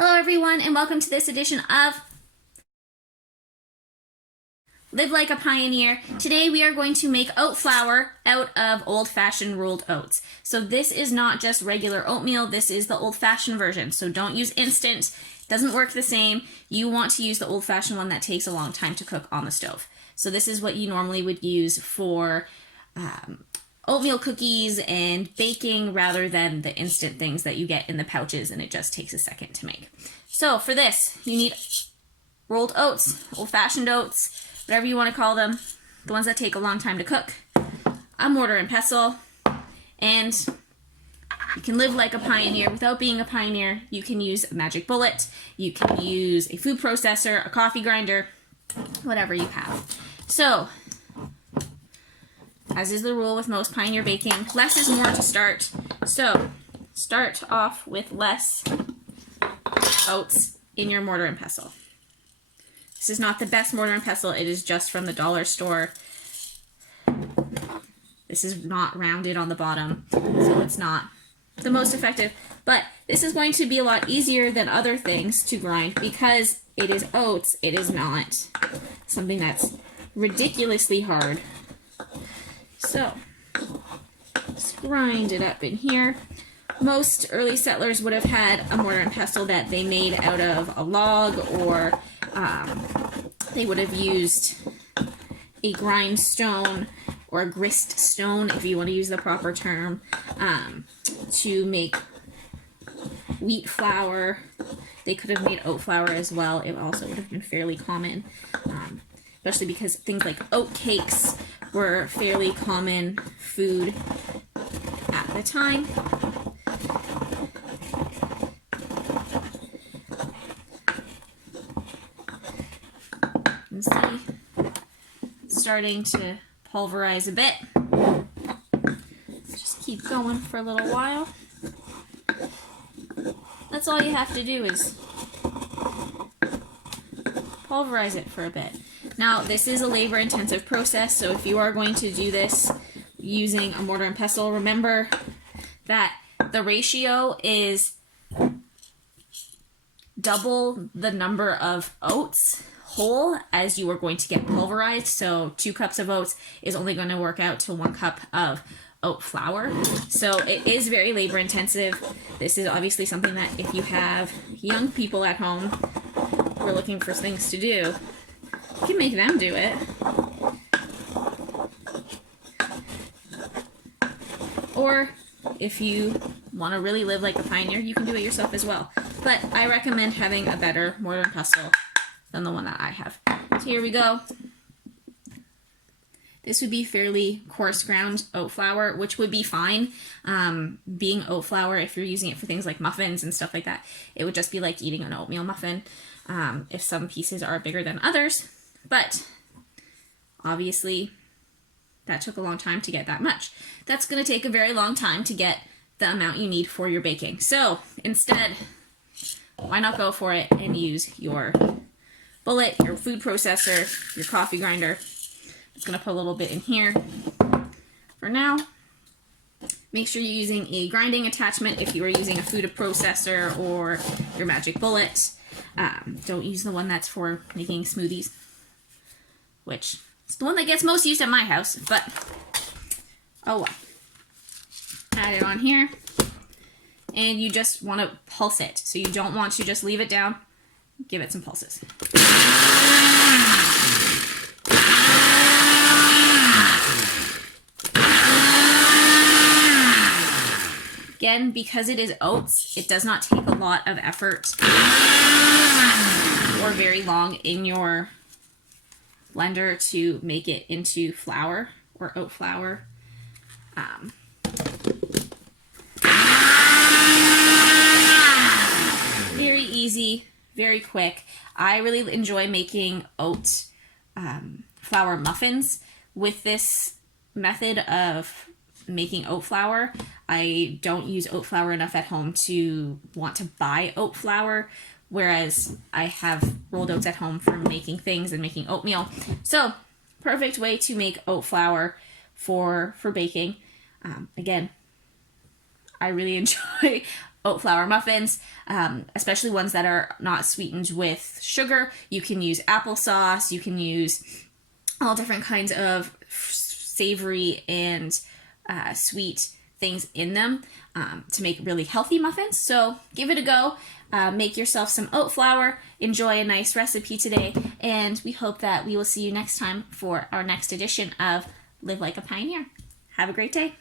Hello everyone and welcome to this edition of Live Like a Pioneer. Today we are going to make oat flour out of old-fashioned rolled oats. So this is not just regular oatmeal, this is the old-fashioned version. So don't use instant, it doesn't work the same. You want to use the old-fashioned one that takes a long time to cook on the stove. So this is what you normally would use for oatmeal cookies and baking rather than the instant things that you get in the pouches and it just takes a second to make. So for this, you need rolled oats, old-fashioned oats, whatever you want to call them, the ones that take a long time to cook, a mortar and pestle, and you can live like a pioneer without being a pioneer. You can use a magic bullet, you can use a food processor, a coffee grinder, whatever you have. So, as is the rule with most pioneer baking, less is more to start. So, start off with less oats in your mortar and pestle. This is not the best mortar and pestle, it is just from the dollar store. This is not rounded on the bottom, so it's not the most effective. But this is going to be a lot easier than other things to grind because it is oats, it is not something that's ridiculously hard. So, let's grind it up in here. Most early settlers would have had a mortar and pestle that they made out of a log, or they would have used a grindstone or a grist stone, if you want to use the proper term, to make wheat flour. They could have made oat flour as well. It also would have been fairly common, especially because things like oat cakes were fairly common food at the time. You can see it's starting to pulverize a bit. Just keep going for a little while. That's all you have to do is pulverize it for a bit. Now, this is a labor-intensive process, so if you are going to do this using a mortar and pestle, remember that the ratio is double the number of oats whole as you are going to get pulverized. So 2 cups of oats is only going to work out to 1 cup of oat flour. So it is very labor-intensive. This is obviously something that if you have young people at home who are looking for things to do, you can make them do it. Or if you want to really live like a pioneer, you can do it yourself as well. But I recommend having a better mortar and pestle than the one that I have. So here we go. This would be fairly coarse ground oat flour, which would be fine. Being oat flour, if you're using it for things like muffins and stuff like that, it would just be like eating an oatmeal muffin if some pieces are bigger than others. But obviously, that took a long time to get that much. That's going to take a very long time to get the amount you need for your baking. So instead, why not go for it and use your bullet, your food processor, your coffee grinder. I'm just going to put a little bit in here for now. Make sure you're using a grinding attachment if you are using a food processor or your magic bullet. Don't use the one that's for making smoothies, which is the one that gets most used at my house, but oh well. Add it on here, and you just want to pulse it. So you don't want to just leave it down. Give it some pulses. Again, because it is oats, it does not take a lot of effort or very long in your blender to make it into flour or oat flour. Very easy, very quick. I really enjoy making oat flour muffins with this method of making oat flour. I don't use oat flour enough at home to want to buy oat flour, whereas I have rolled oats at home for making things and making oatmeal. So, perfect way to make oat flour for baking. Again, I really enjoy oat flour muffins, especially ones that are not sweetened with sugar. You can use applesauce, you can use all different kinds of savory and sweet things in them to make really healthy muffins. So give it a go. Make yourself some oat flour. Enjoy a nice recipe today. And we hope that we will see you next time for our next edition of Live Like a Pioneer. Have a great day.